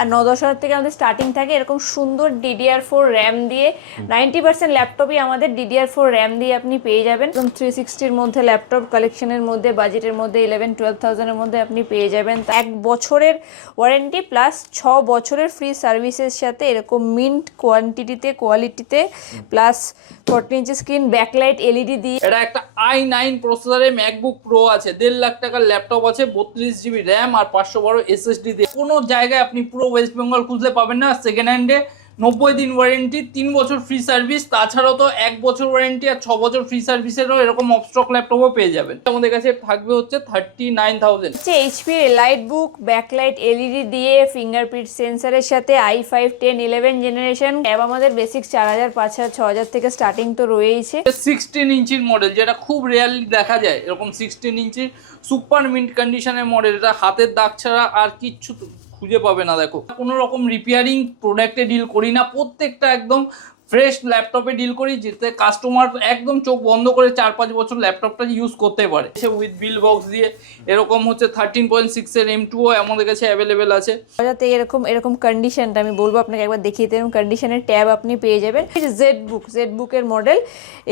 আর 9-10 হাজার থেকে আমাদের স্টার্টিং থাকে এরকম সুন্দর DDR4 র্যাম দিয়ে। 90% ল্যাপটপই আমাদের DDR4 র্যাম দিয়ে আপনি পেয়ে যাবেন। একদম 360-র মধ্যে ল্যাপটপ কালেকশনের মধ্যে, বাজেটের মধ্যে 11-12,000-এর মধ্যে আপনি পেয়ে যাবেন। 1 বছরের ওয়ারেন্টি প্লাস 6 বছরের ফ্রি সার্ভিসের সাথে এরকম মিন্ট কোয়ান্টিটিতে, কোয়ালিটিতে, প্লাস 14 ইঞ্চি স্ক্রিন, ব্যাকলাইট LED দিয়ে। এটা একটা i9 প্রসেসরের ম্যাকবুক প্রো আছে, 1.5 লাখ টাকার ল্যাপটপ আছে, 32 GB র্যাম আর 512 SSD দিয়ে। কোনো জায়গায় আপনি পুরো ওয়েস্ট বেঙ্গল খুঁজলে পাবেন না। সেকেন্ড হ্যান্ডে 90 দিন ওয়ারেন্টি, 3 বছর ফ্রি সার্ভিস, তাছাড়াও তো 1 বছর ওয়ারেন্টি আর 6 বছর ফ্রি সার্ভিসেরও এরকম অফস্টক ল্যাপটপও পেয়ে যাবেন। আমাদের কাছে থাকবে হচ্ছে 39,000। HP লাইট বুক, ব্যাকলাইট LED দিয়ে, ফিঙ্গারপ্রিন্ট সেন্সরের সাথে, i5 10 11 জেনারেশন। ট্যাব আমাদের বেসিক 4000, 5000, 6000 থেকে স্টার্টিং তো রয়েছে। 16 ইঞ্চির মডেল, যেটা খুব রেয়ারলি দেখা যায়, এরকম 16 ইঞ্চির সুপার মিন্ট কন্ডিশনের মডেল। এটা হাতের দাগ ছাড়া আর কিচ্ছু খুঁজে পাবে না। দেখো, কোনো রকম রিপেয়ারিং প্রোডাক্টে ডিল করি না, প্রত্যেকটা একদম ফ্রেশ ল্যাপটপে ডিল করি, যেতে কাস্টমার একদম চোখ বন্ধ করে 4-5 বছর ল্যাপটপটা ইউজ করতে পারে। উইথ বিল বক্স দিয়ে এরকম হচ্ছে 13.6 এর M2ও আমাদের কাছে অ্যাভেলেবেল আছে। যাতে এরকম কন্ডিশনটা আমি বলবো আপনাকে একবার দেখিয়ে দেবেন। কন্ডিশনের ট্যাব আপনি পেয়ে যাবেন। জেড বুকের মডেল,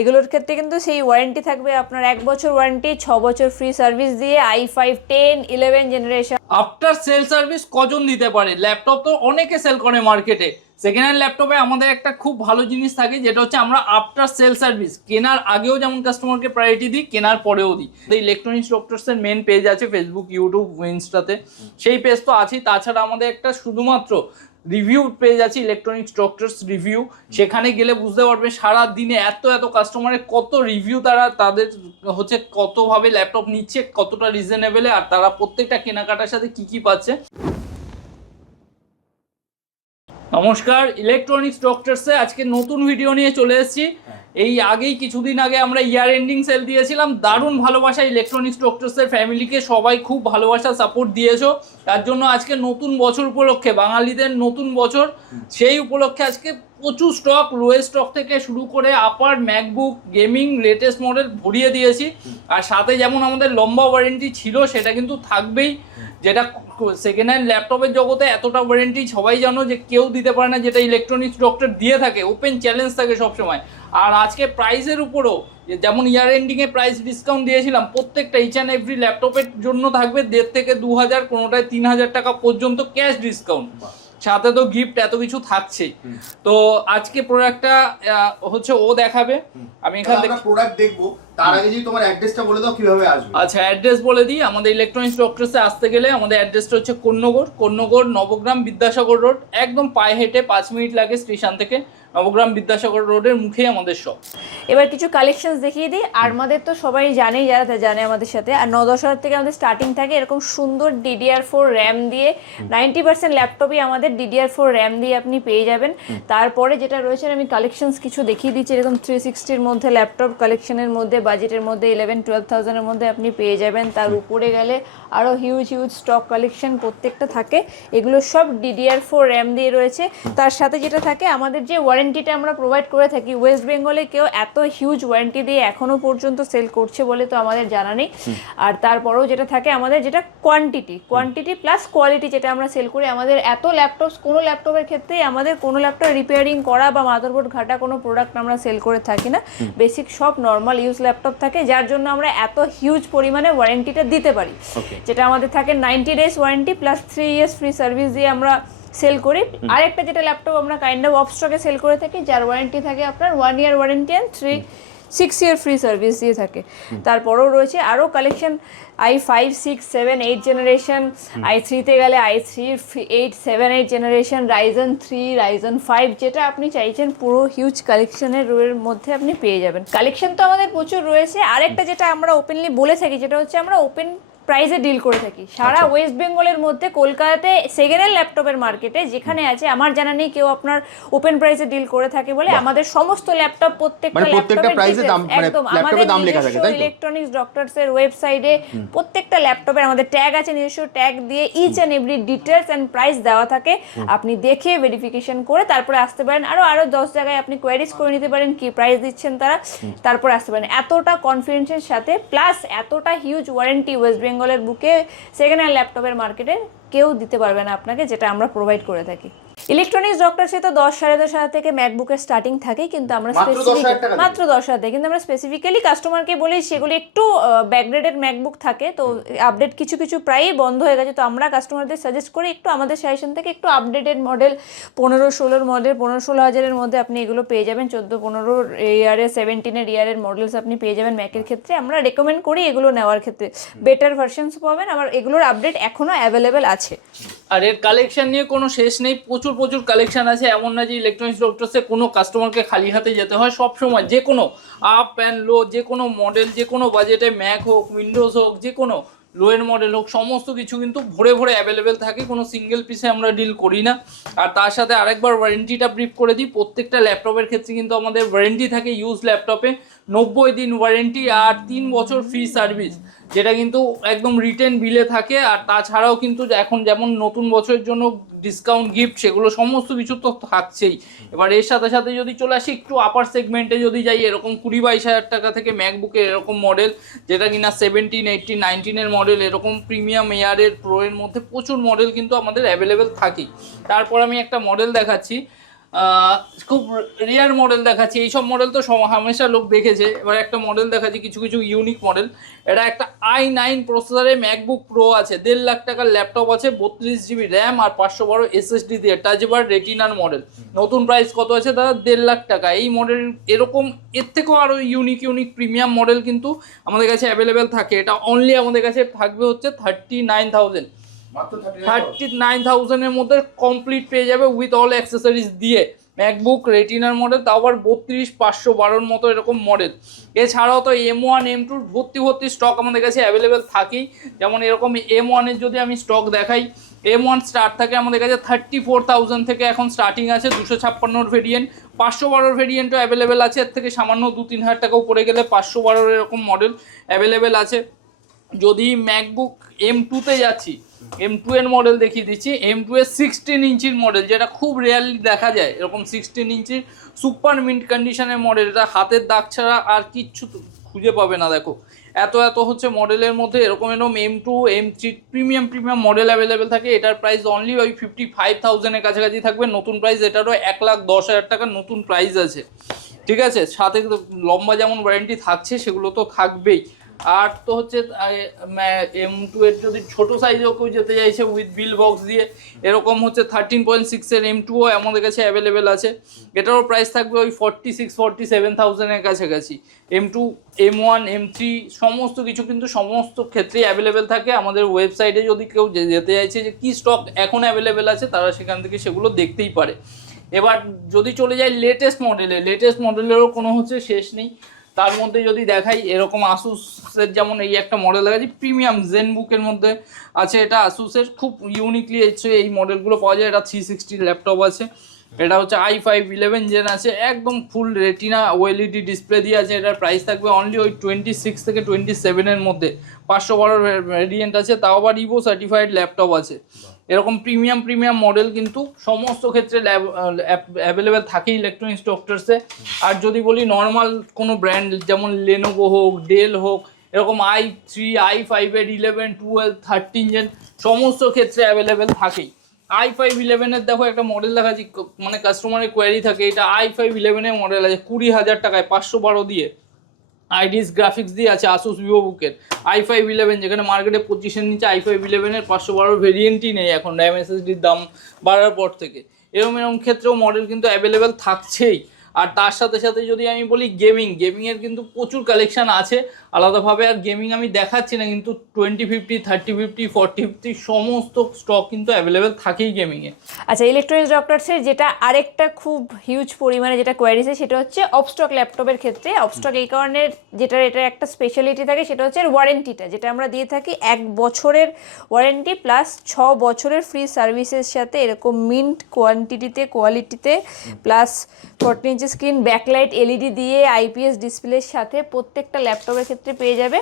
এগুলোর ক্ষেত্রে কিন্তু সেই ওয়ারেন্টি থাকবে আপনার 1 বছর ওয়ারেন্টি, 6 বছর ফ্রি সার্ভিস দিয়ে, i5 10 11 generation. After sale service কজন দিতে পারে? ল্যাপটপ তো অনেকে সেল করে মার্কেটে। সেকেন্ড হ্যান্ড ল্যাপটপে আমাদের একটা খুব ভালো জিনিস থাকে, যেটা হচ্ছে আমরা আফটার সেল সার্ভিস কেনার আগেও যেমন কাস্টমারকে প্রায়োরিটি দিই, কেনার পরেও দিই। ইলেকট্রনিক্স ডক্টরসের মেন পেজ আছে ফেসবুক, ইউটিউব, ইনস্টাতে, সেই পেজ তো আছেই। তাছাড়া আমাদের একটা শুধুমাত্র রিভিউ পেজ আছে, ইলেকট্রনিক্স ডক্টরস রিভিউ। সেখানে গেলে বুঝতে পারবে সারা দিনে এত কাস্টমারের কত রিভিউ, তাদের হচ্ছে কতভাবে ল্যাপটপ নিচ্ছে, কতটা রিজনেবলে, আর তারা প্রত্যেকটা কেনাকাটার সাথে কি পাচ্ছে। নমস্কার, ইলেকট্রনিক্স ডক্টরসে আজকে নতুন ভিডিও নিয়ে চলে এসেছি। এই আগেই কিছুদিন আগে আমরা ইয়ার এন্ডিং সেল দিয়েছিলাম। দারুণ ভালোবাসা ইলেকট্রনিক্স ডক্টরসের ফ্যামিলিকে, সবাই খুব ভালোবাসা সাপোর্ট দিয়েছো। তার জন্য আজকে নতুন বছর উপলক্ষে, বাঙালিদের নতুন বছর, সেই উপলক্ষে আজকে প্রচুর স্টক, লোয়েস্ট স্টক থেকে শুরু করে আপার ম্যাকবুক, গেমিং, লেটেস্ট মডেল ভরিয়ে দিয়েছি। আর সাথে যেমন আমাদের লম্বা ওয়ারেন্টি ছিল, সেটা কিন্তু থাকবেই। যেটা সেকেন্ড হ্যান্ড ল্যাপটপের জগতে এতটা ওয়ারেন্টি সবাই জানো যে কেউ দিতে পারে না, যেটা ইলেকট্রনিক্স ডক্টর দিয়ে থাকে। ওপেন চ্যালেঞ্জ থাকে সবসময়। আর আজকে প্রাইসের উপরও, যেমন ইয়ার এন্ডিংয়ে প্রাইস ডিসকাউন্ট দিয়েছিলাম, প্রত্যেকটা ইচ অ্যান্ড এভরি ল্যাপটপের জন্য থাকবে 1,500 থেকে 2,000, কোনোটায় 3,000 টাকা পর্যন্ত ক্যাশ ডিসকাউন্ট। সাথে তো গিফট এত কিছু থাকছে। তো আজকে প্রোডাক্টটা হচ্ছে ও দেখাবে, আমি এখান থেকে প্রোডাক্ট দেখবো। তার আগে যদি তোমার অ্যাড্রেসটা বলে দাও কিভাবে আসবে। আচ্ছা, অ্যাড্রেস বলে দিই। আমাদের ইলেকট্রনিক্স ডক্টরসে আসতে গেলে আমাদের অ্যাড্রেসটা হচ্ছে কোন্নগর নবগ্রাম বিদ্যাসাগর রোড। একদম পায়ে হেঁটে 5 মিনিট লাগে স্টেশন থেকে। নবগ্রাম বিদ্যাসাগর রোডের মুখেই আমাদের শপ। এবার কিছু কালেকশনস দেখিয়ে দিই। আর আমাদের তো সবাই জানেই, যারা জানে আমাদের সাথে। আর 9-10 হাজার থেকে আমাদের স্টার্টিং থাকে এরকম সুন্দর DDR4 র্যাম দিয়ে। 90% ল্যাপটপই আমাদের DDR4 র্যাম দিয়ে আপনি পেয়ে যাবেন। তারপরে যেটা রয়েছে, আমি কালেকশনস কিছু দেখিয়ে দিচ্ছি। এরকম 360-র মধ্যে ল্যাপটপ কালেকশনের মধ্যে, বাজেটের মধ্যে 11-12,000-এর মধ্যে আপনি পেয়ে যাবেন। তার উপরে গেলে আরও হিউজ স্টক কালেকশন প্রত্যেকটা থাকে। এগুলো সব DDR4 র্যাম দিয়ে রয়েছে। তার সাথে যেটা থাকে, আমাদের যে ওয়ারেন্টিটা আমরা প্রোভাইড করে থাকি, ওয়েস্ট বেঙ্গলে কেউ এত হিউজ ওয়ারেন্টি দিয়ে এখনো পর্যন্ত সেল করছে বলে তো আমাদের জানা নেই। আর তারপরেও যেটা থাকে আমাদের, যেটা কোয়ান্টিটি প্লাস কোয়ালিটি, যেটা আমরা সেল করি। আমাদের এত ল্যাপটপস, কোনো ল্যাপটপের ক্ষেত্রেই আমাদের কোনো ল্যাপটপ রিপেয়ারিং করা বা মাদারবোর্ড ঘাটা কোনো প্রোডাক্ট আমরা সেল করে থাকি না। বেসিক সব নর্মাল ইউজ ল্যাপটপ থাকে, যার জন্য আমরা এত হিউজ পরিমাণে ওয়ারেন্টিটা দিতে পারি। যেটা আমাদের থাকে 90 days warranty plus 3 years free service দিয়ে আমরা সেল করি। আরেকটা যেটা ল্যাপটপ আমরা কাইন্ড অফ অফ স্টকে সেল করে থাকি, যার ওয়ারেন্টি থাকে আপনার 1 year warranty and 6 year free service দিয়ে থাকে। তারপরেও রয়েছে আরও কালেকশন, i5 6 7 8 জেনারেশন, i3-তে গেলে i3 8 7 8 জেনারেশন, Ryzen 3, Ryzen 5, যেটা আপনি চাইছেন পুরো হিউজ কালেকশনের মধ্যে আপনি পেয়ে যাবেন। কালেকশন তো আমাদের প্রচুর রয়েছে। আরেকটা যেটা আমরা ওপেনলি বলে থাকি, যেটা হচ্ছে আমরা ওপেন প্রাইসে ডিল করে থাকি সারা ওয়েস্ট বেঙ্গলের মধ্যে। কলকাতাতে সেকেন্ড হ্যান্ড ল্যাপটপের মার্কেটে যেখানে আছে, আমার জানা নেই কেউ আপনার ওপেন প্রাইসে ডিল করে থাকে বলে। আমাদের সমস্ত ল্যাপটপ, প্রত্যেকটা প্রাইসের দাম, একদম আমাদের দাম লেখা থাকে, তাই তো? ইলেকট্রনিক্স ডক্টরসের ওয়েবসাইটে প্রত্যেকটা ল্যাপটপের আমাদের ট্যাগ আছে, নিজস্ব ট্যাগ দিয়ে each and every details and price দেওয়া থাকে। আপনি দেখে ভেরিফিকেশন করে তারপরে আসতে পারেন। আরো 10 জায়গায় আপনি কোয়ারিজ করে নিতে পারেন কি প্রাইস দিচ্ছেন তারা, তারপরে আসতে পারেন। এতটা কনফিডেন্সের সাথে প্লাস এতটা হিউজ ওয়ারেন্টি ওয়েস্ট বেঙ্গল বেঙ্গলের বুকে সেকেন্ড হ্যান্ড ল্যাপটপের মার্কেটে কেউ দিতে পারবে না আপনাকে, যেটা আমরা প্রোভাইড করে থাকি। ইলেকট্রনিক্স ডক্টর সে তো 10-10,500 থেকে ম্যাকবুকের স্টার্টিং থাকে, কিন্তু আমরা মাত্র 10,000 থেকে, কিন্তু আমরা স্পেসিফিক্যালি কাস্টমারকে বলি সেগুলি একটু ব্যাকগ্রেডেড ম্যাকবুক থাকে, তো আপডেট কিছু কিছু প্রায়ই বন্ধ হয়ে গেছে, তো আমরা কাস্টমারদের সাজেস্ট করি একটু আমাদের সাজেশন থেকে একটু আপডেটেড মডেল 15-16 মডেল 15-16 হাজারের মধ্যে আপনি এগুলো পেয়ে যাবেন। 14-15 ইয়ারের 17-এর ইয়ারের মডেলস আপনি পেয়ে যাবেন ম্যাকের ক্ষেত্রে। আমরা রেকমেন্ড করি এগুলো নেওয়ার ক্ষেত্রে, বেটার ভার্সনস পাবেন, আবার এগুলোর আপডেট এখনও অ্যাভেলেবেল আছে। আর এর কালেকশন নিয়ে কোনো শেষ নেই, প্রচুর কালেকশন আছে। এমন না যে ইলেকট্রনিক্স ডক্টরসে কোনো কাস্টমারকে খালি হাতে যেতে হয়, সব সময় যে কোনো আপ অ্যান্ড লো, যে কোনো মডেল, যে কোনো বাজেটে, ম্যাক হোক, উইন্ডোজ হোক, যে কোনো লোয়ের মডেল হোক, সমস্ত কিছু কিন্তু ভরে অ্যাভেলেবেল থাকে, কোনো সিঙ্গেল পিসে আমরা ডিল করি না। আর তার সাথে আরেকবার ওয়ারেন্টিটা ব্রিফ করে দিই, প্রত্যেকটা ল্যাপটপের ক্ষেত্রে কিন্তু আমাদের ওয়ারেন্টি থাকে ইউজ ল্যাপটপে 90 দিন ওয়ারেন্টি আর 3 বছর ফ্রি সার্ভিস, যেটা কিন্তু একদম রিটেন বিলে থাকে। আর তাছাড়াও কিন্তু এখন যেমন নতুন বছরের জন্য ডিসকাউন্ট গিফট, সেগুলো সমস্ত কিছু তো থাকছেই। এবার এর সাথে সাথে যদি চলে আসি একটু আপার সেগমেন্টে যদি যাই, এরকম 20-22 হাজার টাকা থেকে ম্যাকবুকের এরকম মডেল, যেটা কিনা 17, 18, 19-এর মডেল, এরকম প্রিমিয়াম এয়ারের প্রো এর মধ্যে প্রচুর মডেল কিন্তু আমাদের অ্যাভেলেবেল থাকে। তারপর আমি একটা মডেল দেখাচ্ছি, খুব রেয়ার মডেল দেখাচ্ছি। এইসব মডেল তো হামেশা লোক দেখেছে, এবার একটা মডেল দেখাচ্ছি কিছু ইউনিক মডেল। এটা একটা i9 প্রসেসরে ম্যাকবুক প্রো আছে, 1.5 লাখ টাকার ল্যাপটপ আছে, 32 GB র্যাম আর 512 SSD দিয়ে, টাচ বার রেটিনার মডেল। নতুন প্রাইস কত আছে দাদা? 1.5 লাখ টাকা। এই মডেল এরকম এর থেকেও আরও ইউনিক প্রিমিয়াম মডেল কিন্তু আমাদের কাছে অ্যাভেলেবেল থাকে। এটা অনলি আমাদের কাছে থাকবে হচ্ছে 39,000, 39,000-এর মধ্যে কমপ্লিট পেয়ে যাবে উইথ অল অ্যাক্সেসরিজ দিয়ে ম্যাকবুক রেটিনার মডেল, তাও আবার 32-512 মতো এরকম মডেল। এছাড়াও তো M1 M2 ভর্তি স্টক আমাদের কাছে অ্যাভেলেবেল থাকেই। যেমন এরকম M1-এর যদি আমি স্টক দেখাই, M1 স্টার্ট থাকে আমাদের কাছে 34,000 থেকে এখন স্টার্টিং আছে, 256 ভেরিয়েন্ট, 512 ভেরিয়েন্টও অ্যাভেলেবেল আছে। এর থেকে সামান্য 2-3 হাজার টাকাও পড়ে গেলে 512 এরকম মডেল অ্যাভেলেবেল আছে। যদি ম্যাকবুক M2-তে যাচ্ছি, M2 এর মডেল দেখিয়ে দিচ্ছি। M2 এর 16 ইঞ্চির মডেল, যেটা খুব রেয়ারলি দেখা যায়, এরকম 16 ইঞ্চির সুপার মিন্ট কন্ডিশনের মডেল। এটা হাতের দাগ ছাড়া আর কিচ্ছু খুঁজে পাবে না। দেখো এত হচ্ছে মডেলের মধ্যে এরকম M2 M3 premium model available থাকে। এটার প্রাইস অনলি ওই 55,000-এর কাছাকাছি থাকবে। নতুন প্রাইস এটারও 1,10,000 টাকার নতুন প্রাইস আছে, ঠিক আছে। সাথে লম্বা যেমন ওয়ারেন্টি থাকছে সেগুলো তো থাকবেই। আর তো হচ্ছে M2 এর যদি ছোট সাইজেও কেউ যেতে চাইছে উইথ বিল বক্স দিয়ে, এরকম হচ্ছে 13.6-এর M2ও আমাদের কাছে অ্যাভেলেবেল আছে। এটারও প্রাইস থাকবে ওই 46-47,000-এর কাছাকাছি। M2 M1 M3 সমস্ত কিছু কিন্তু সমস্ত ক্ষেত্রেই অ্যাভেলেবেল থাকে। আমাদের ওয়েবসাইটে যদি কেউ যেতে চাইছে যে কী স্টক এখন অ্যাভেলেবেল আছে, তারা সেখান থেকে সেগুলো দেখতেই পারে। এবার যদি চলে যায় লেটেস্ট মডেলেরও কোনো হচ্ছে শেষ নেই। তার মধ্যে যদি দেখাই, এরকম আসুসের যেমন এই একটা মডেল দেখাচ্ছি, প্রিমিয়াম জেনবুকের মধ্যে আছে। এটা আসুসের খুব ইউনিকলি হচ্ছে এই মডেলগুলো পাওয়া যায়। এটা 360 ল্যাপটপ আছে। এটা হচ্ছে i5 11 জেন আছে, একদম ফুল রেটিনা OLED ডিসপ্লে দিয়ে আছে। এটার প্রাইস থাকবে অনলি ওই 26 থেকে 27-এর মধ্যে। 512 ভ্যারিয়েন্ট আছে, তাও আবার ইভো সার্টিফাইড ল্যাপটপ আছে। এরকম প্রিমিয়াম মডেল কিন্তু সমস্ত ক্ষেত্রে অ্যাভেলেবেল থাকে ইলেকট্রনিক্স ডক্টরসে। আর যদি বলি নর্মাল কোনো ব্র্যান্ড, যেমন লেনোভো হোক, ডেল হোক, এরকম i3 i5-এর 11, 12, 13 জেন সমস্ত ক্ষেত্রে অ্যাভেলেবেল থাকেই। i5 11-এর দেখো একটা মডেল দেখাচ্ছি, মানে কাস্টমারের কোয়ারি থাকে। এটা i5 11-এর মডেল আছে 20,000 টাকায়, 512 দিয়ে, আইডিস গ্রাফিক্স দিয়ে আছে আসুস ভিভো বুকের। i5 11 যেখানে মার্কেটে 25-এর নিচে i5 11-এর 512 ভেরিয়েন্টই নেই এখন, র্যাম SSDর দাম বাড়ার পর থেকে। এরকম ক্ষেত্রেও মডেল কিন্তু অ্যাভেলেবেল থাকছেই। আর তার সাথে যদি আমি বলি গেমিংয়ের কিন্তু প্রচুর কালেকশান আছে আলাদাভাবে। আর গেমিং আমি দেখাচ্ছি না, কিন্তু 2050, 3050, 4050 সমস্ত স্টক কিন্তু অ্যাভেলেবেল থাকেই গেমিংয়ে। আচ্ছা, ইলেকট্রনিক্স ডক্টরসের যেটা আরেকটা খুব হিউজ পরিমাণে যেটা কোয়ারিছে, সেটা হচ্ছে অফস্টক ল্যাপটপের ক্ষেত্রে। অফস্টক এই কারণের এটার একটা স্পেশালিটি থাকে, সেটা হচ্ছে ওয়ারেন্টিটা, যেটা আমরা দিয়ে থাকি 1 বছরের ওয়ারেন্টি প্লাস 6 বছরের ফ্রি সার্ভিসের সাথে, এরকম মিন্ট কোয়ালিটিতে প্লাস 14 ইঞ্চি স্ক্রিন, ব্যাকলাইট LED দিয়ে, IPS ডিসপ্লের সাথে প্রত্যেকটা ল্যাপটপের ক্ষেত্রে পেয়ে যাবে।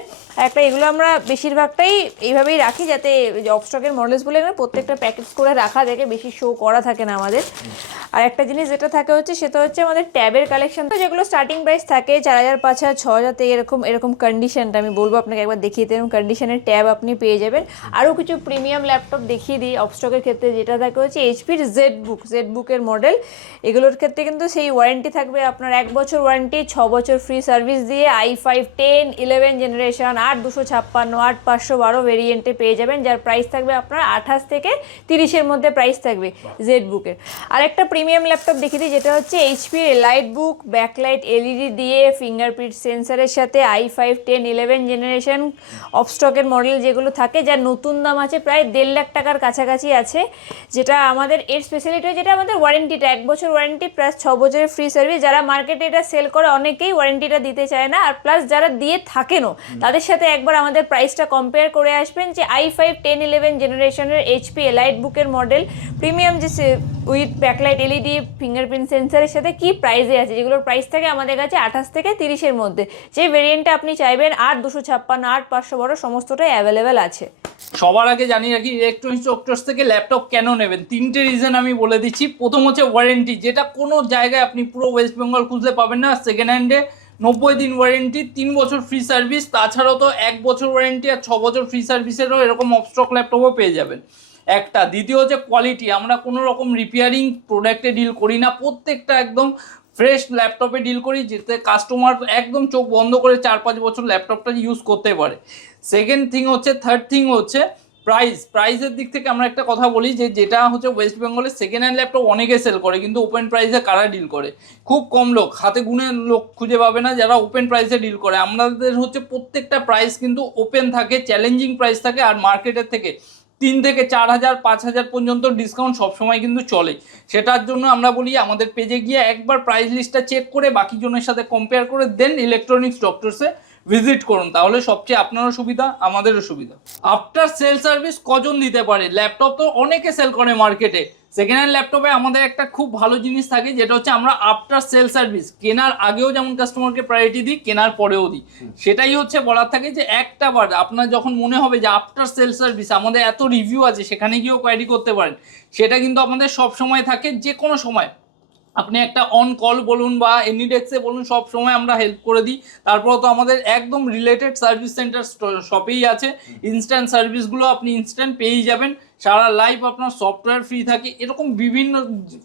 একটা এগুলো আমরা বেশিরভাগটাই এইভাবেই রাখি, যাতে অফস্টকের মডেলসগুলো এখানে প্রত্যেকটা প্যাকেজ করে রাখা থাকে, বেশি শো করা থাকে না আমাদের। আর একটা জিনিস যেটা থাকে হচ্ছে সেটা হচ্ছে আমাদের ট্যাবের কালেকশন, তো যেগুলো স্টার্টিং প্রাইস থাকে 4000, 5000, 6000 থেকে এরকম কন্ডিশনটা আমি বলবো আপনাকে একবার দেখিয়ে দিই, এরকম কন্ডিশনের ট্যাব আপনি পেয়ে যাবেন। আরও কিছু প্রিমিয়াম ল্যাপটপ দেখিয়ে দিই অফস্টকের ক্ষেত্রে, যেটা থাকে হচ্ছে এইচপির জেডবুকের মডেল। এগুলোর ক্ষেত্রে কিন্তু সেই ওয়ারেন্টি থাকবে আপনার 1 বছর ওয়ারেন্টি, 6 বছর ফ্রি সার্ভিস দিয়ে i5 10, 11 জেনারেশন, 8256, 8512 ভেরিয়েন্টে পেয়ে যাবেন, যার প্রাইস থাকবে আপনার 28 থেকে 30-এর মধ্যে প্রাইস থাকবে জেডবুকের। আরেকটা প্রিমিয়াম ল্যাপটপ দেখিয়ে দিই, যেটা হচ্ছে এইচপির লাইটবুক, ব্যাকলাইট এলইডি দিয়ে ফিঙ্গারপ্রিন্ট সেন্সারের সাথে i5 10, 11 জেনারেশন অফস্টকের মডেল যেগুলো থাকে, যার নতুন দাম আছে প্রায় 1.5 লাখ টাকার কাছাকাছি আছে। যেটা আমাদের এর স্পেশালিটি হয়, যেটা আমাদের ওয়ারেন্টিটা 1 বছর ওয়ারেন্টি প্লাস 6 বছরের ফ্রি সার্ভিস। যারা মার্কেটে এটা সেল করে অনেকেই ওয়ারেন্টিটা দিতে চায় না, আর প্লাস যারা দিয়ে থাকেনও তাদের সাথে একবার আমাদের প্রাইসটা কম্পেয়ার করে আসবেন যে i5 10, 11 জেনারেশনের এইচপি লাইটবুকের মডেল প্রিমিয়াম যে উইথ ব্যাকলাইট এলইডি ফিঙ্গারপ্রিন্ট সেন্সারের সাথে কি প্রাইসে আছে, যেগুলোর প্রাইস থাকে আমাদের কাছে 28 থেকে 30-এর মধ্যে। যে ভেরিয়েন্টটা আপনি চাইবেন 8256, 8512 সমস্তটাই অ্যাভেলেবেল আছে। সবার আগে জানিয়ে রাখি, ইলেকট্রনিক্স ডক্টরস থেকে ল্যাপটপ কেন নেবেন, 3টে রিজন আমি বলে দিচ্ছি। প্রথম হচ্ছে ওয়ারেন্টি, যেটা কোনো জায়গায় আপনি পুরো ওয়েস্ট বেঙ্গল খুঁজলে পাবেন না। সেকেন্ড হ্যান্ডে 90 দিন ওয়ারেন্টি, 3 বছর ফ্রি সার্ভিস, তাছাড়াও তো 1 বছর ওয়ারেন্টি আর 6 বছর ফ্রি সার্ভিসেরও এরকম অফস্টক ল্যাপটপও পেয়ে যাবেন একটা। দ্বিতীয় হচ্ছে কোয়ালিটি, আমরা কোনো রকম রিপেয়ারিং প্রোডাক্টে ডিল করি না, প্রত্যেকটা একদম ফ্রেশ ল্যাপটপে ডিল করি, যেতে কাস্টমার একদম চোখ বন্ধ করে 4-5 বছর ল্যাপটপটা ইউজ করতে পারে। থার্ড থিং হচ্ছে প্রাইসের দিক থেকে আমরা একটা কথা বলি, যেটা হচ্ছে ওয়েস্ট বেঙ্গলের সেকেন্ড হ্যান্ড ল্যাপটপ অনেকে সেল করে, কিন্তু ওপেন প্রাইসে কারা ডিল করে, খুব কম লোক, হাতে গুনে লোক খুঁজে পাবে না যারা ওপেন প্রাইসে ডিল করে। আমাদের হচ্ছে প্রত্যেকটা প্রাইস কিন্তু ওপেন থাকে, চ্যালেঞ্জিং প্রাইস থাকে, আর মার্কেটের থেকে 3 থেকে 4000, 5000 পর্যন্ত ডিসকাউন্ট সবসময় কিন্তু চলে। সেটার জন্য আমরা বলি আমাদের পেজে গিয়ে একবার প্রাইস লিস্টটা চেক করে বাকি জনের সাথে কম্পেয়ার করে দেন ইলেকট্রনিক্স ডক্টরসে ভিজিট করুন, তাহলে সবচেয়ে আপনারও সুবিধা আমাদেরও সুবিধা। আফটার সেল সার্ভিস কজন দিতে পারে, ল্যাপটপ তো অনেকে সেল করে মার্কেটে, সেকেন্ড হ্যান্ড ল্যাপটপে আমাদের একটা খুব ভালো জিনিস থাকে, যেটা হচ্ছে আমরা আফটার সেল সার্ভিস কেনার আগেও যেমন কাস্টমারকে প্রায়োরিটি দিই, কেনার পরেও দিই। সেটাই হচ্ছে বলার থাকে যে একটা বার আপনার যখন মনে হবে যে আফটার সেল সার্ভিস আমাদের এত রিভিউ আছে, সেখানে গিয়েও কোয়ারি করতে পারেন। সেটা কিন্তু আমাদের সব সময় থাকে, যে কোনো সময় আপনি একটা অন কল বলুন বা এনিডেক্সে বলুন, সব সময় আমরা হেল্প করে দিই। তারপর তো আমাদের একদম রিলেটেড সার্ভিস সেন্টার শপেই আছে, ইনস্ট্যান্ট সার্ভিসগুলো আপনি ইনস্ট্যান্ট পেয়েই যাবেন, সারা লাইফ আপনার সফটওয়্যার ফ্রি থাকে, এরকম বিভিন্ন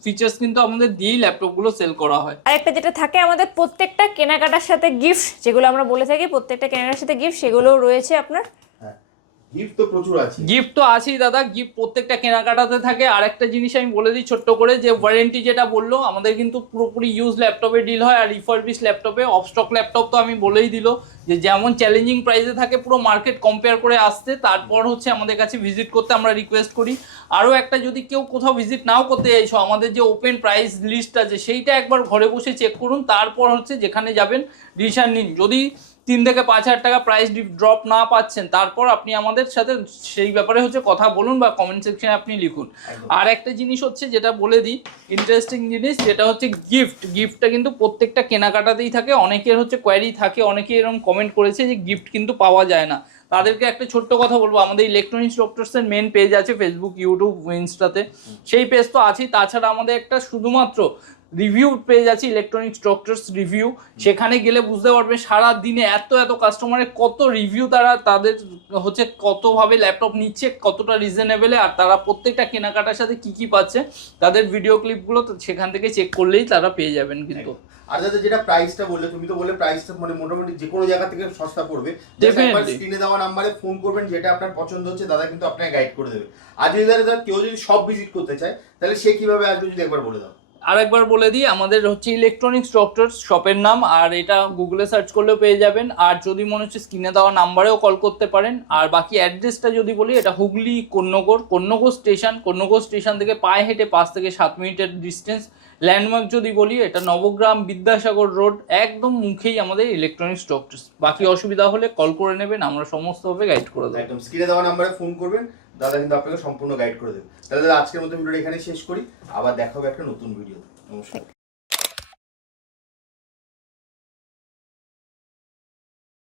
ফিচার্স কিন্তু আমাদের দিয়েই ল্যাপটপগুলো সেল করা হয়। আর একটা যেটা থাকে আমাদের প্রত্যেকটা কেনাকাটার সাথে গিফট, যেগুলো আমরা বলে থাকি প্রত্যেকটা কেনাকাটার সাথে গিফট, সেগুলোও রয়েছে আপনার। গিফট তো প্রচুর আছে, গিফট তো আছেই দাদা, গিফট প্রত্যেকটা কেনাকাটাতে থাকে। আর একটা জিনিস আমি বলে দিই ছোট্ট করে, যে ওয়ারেন্টি যেটা বললো, আমাদের কিন্তু পুরোপুরি ইউজ ল্যাপটপে ডিল হয় আর রিফারবিশ ল্যাপটপে। অফস্টক ল্যাপটপ তো আমি বলেই দিল যে যেমন চ্যালেঞ্জিং প্রাইসে থাকে, পুরো মার্কেট কম্পেয়ার করে আসতে, তারপর হচ্ছে আমাদের কাছে ভিজিট করতে আমরা রিকোয়েস্ট করি। আরও একটা, যদি কেউ কোথাও ভিজিট নাও করতে চাইছো, আমাদের যে ওপেন প্রাইস লিস্ট আছে সেইটা একবার ঘরে বসে চেক করুন, তারপর হচ্ছে যেখানে যাবেন ডিসিশন নিন। যদি 3 থেকে 5000 টাকা প্রাইস ড্রপ না পাচ্ছেন, তারপর আপনি আমাদের সাথে সেই ব্যাপারে হচ্ছে কথা বলুন বা কমেন্ট সেকশনে আপনি লিখুন। আর একটা জিনিস হচ্ছে যেটা বলে দিই, ইন্টারেস্টিং জিনিস, যেটা হচ্ছে গিফটটা কিন্তু প্রত্যেকটা কেনাকাটাতেই থাকে। অনেকের হচ্ছে কোয়ারি থাকে, অনেকে এরকম কমেন্ট করেছে যে গিফট কিন্তু পাওয়া যায় না। তাদেরকে একটা ছোট্ট কথা বলবো, আমাদের ইলেকট্রনিক্স ডক্টরসের মেন পেজ আছে ফেসবুক, ইউটিউব, ইনস্টাতে, সেই পেজ তো আছেই। তাছাড়া আমাদের একটা শুধুমাত্র রিভিউ পেজ আছে, ইলেকট্রনিক্স ডক্টরস রিভিউ, সেখানে গেলে বুঝতে পারবে সারা দিনে এত কাস্টমারের কত রিভিউ, তাদের হচ্ছে কতভাবে ল্যাপটপ নিচ্ছে, কতটা রিজনেবলে, আর তারা প্রত্যেকটা কেনাকাটার সাথে কি পাচ্ছে, তাদের ভিডিও ক্লিপগুলো তো সেখান থেকে চেক করলেই তারা পেয়ে যাবেন কিন্তু। আর দাদা যেটা প্রাইসটা বললে, তুমি তো বললে প্রাইসটা মানে মোটামুটি যে কোনো জায়গা থেকে সস্তা পড়বে, স্ক্রিনে দেওয়া নাম্বারে ফোন করবেন, যেটা আপনার পছন্দ হচ্ছে দাদা কিন্তু আপনাকে গাইড করে দেবে। আর যদি দাদা কেউ যদি সব ভিজিট করতে চায়, তাহলে সে কিভাবে আসবে যদি একবার বলে দাও। আরেকবার বলে দিই, আমাদের হচ্ছে ইলেকট্রনিক্স ডক্টরস শপের নাম, আর এটা গুগলে সার্চ করলেও পেয়ে যাবেন। আর যদি মনে হচ্ছে স্ক্রিনে দেওয়া নাম্বারেও কল করতে পারেন। আর বাকি অ্যাড্রেসটা যদি বলি, এটা হুগলি কন্যগর স্টেশন থেকে পায়ে হেঁটে 5 থেকে 7 মিনিটের ডিস্টেন্স। ল্যান্ডমার্ক যদি বলি, এটা নবগ্রাম বিদ্যাসাগর রোড, একদম মুখেই আমাদের ইলেকট্রনিক্স ডক্টরস। বাকি অসুবিধা হলে কল করে নেবেন, আমরা সমস্তভাবে গাইড করে দেবো। একদম স্ক্রিনে দেওয়া নাম্বারে ফোন করবেন, দাদা কিন্তু আপনাকে সম্পূর্ণ গাইড করে দেবে। তাহলে দাদা আজকের মতো ভিডিওটা এখানে শেষ করি, আবার দেখা হবে একটা নতুন ভিডিও। নমস্কার।